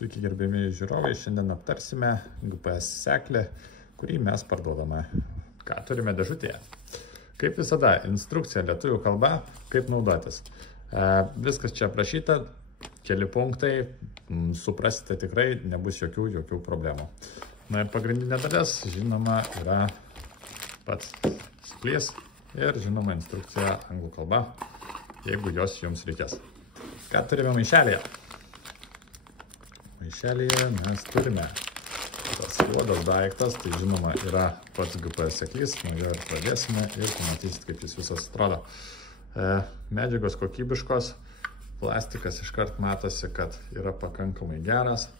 Sveiki gerbėmi žiūrovai, šiandien aptarsime GPS seklį, kurį mes parduodame. Ką turime dėžutėje? Kaip visada, instrukcija lietuvių kalba, kaip naudotis. Viskas čia aprašyta, keli punktai, suprasite tikrai, nebus jokių problemų. Na ir pagrindinė dalis, žinoma, yra pats suklys ir žinoma instrukcija anglų kalba, jeigu jos jums reikės. Ką turime maišelėje? Maišelėje mes turime tas juodas daiktas, tai žinoma yra pats GPS seklys, nuo jo ir pradėsime ir pamatysit, kaip jis visas atrodo. Medžiagos kokybiškos, plastikas iškart matosi, kad yra pakankamai geras.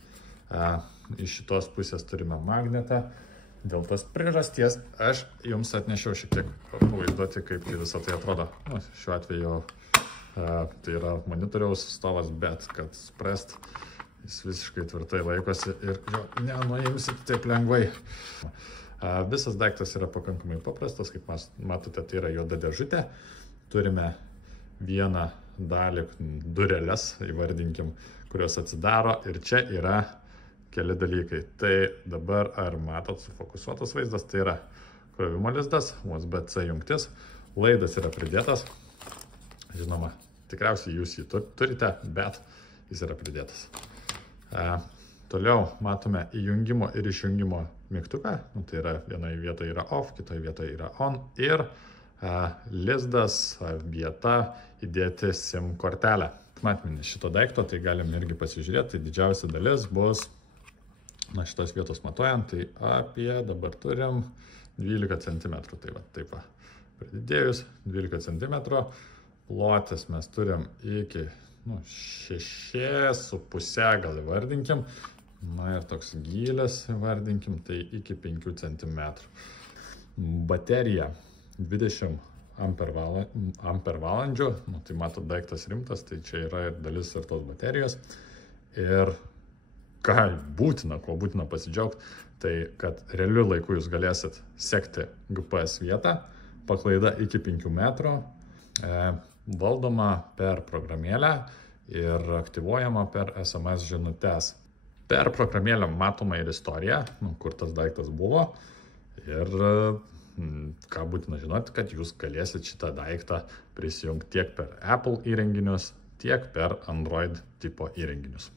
Iš šitos pusės turime magnetą. Dėl tos priežasties aš jums atnešiau šiek tiek pavaizduoti, kaip visą tai atrodo. Šiuo atveju tai yra monitoriaus stovas, bet kad suprast, jis visiškai tvirtai laikosi ir jo nenuimsit taip lengvai. Visas daiktas yra pakankamai paprastas, kaip matote, tai yra juoda dėžutė. Turime vieną dalį, dureles, įvardinkim, kurios atsidaro ir čia yra keli dalykai. Tai dabar, ar matot sufokusuotas vaizdas, tai yra krovimo lizdas, USB-C jungtis, laidas yra pridėtas. Žinoma, tikriausiai jūs jį turite, bet jis yra pridėtas. Toliau matome įjungimo ir išjungimo mygtuką, tai yra vienoje vietoje yra off, kitoje vietoje yra on ir lizdas, vieta įdėti SIM kortelę. Matmenys šito daikto, tai galim irgi pasižiūrėti, tai didžiausia dalis bus, šitos vietos matuojant, tai apie dabar turim 12 cm, tai va, taip va, pridėjus 12 cm, plotis mes turim iki 6,5 gal įvardinkim, ir toks gylis įvardinkim, tai iki 5 cm. Baterija 20 ampervalandžių, tai matot, daiktas rimtas, tai čia yra ir dalis ir tos baterijos. Ir ką kuo būtina pasidžiaugti, tai kad realiu laiku jūs galėsit sekti GPS vietą, paklaida iki 5 metrų, valdoma per programėlę ir aktyvuojama per SMS žinutes. Per programėlę matoma ir istorija, kur tas daiktas buvo ir ką būtina žinoti, kad jūs galėsit šitą daiktą prisijungti tiek per Apple įrenginius, tiek per Android tipo įrenginius.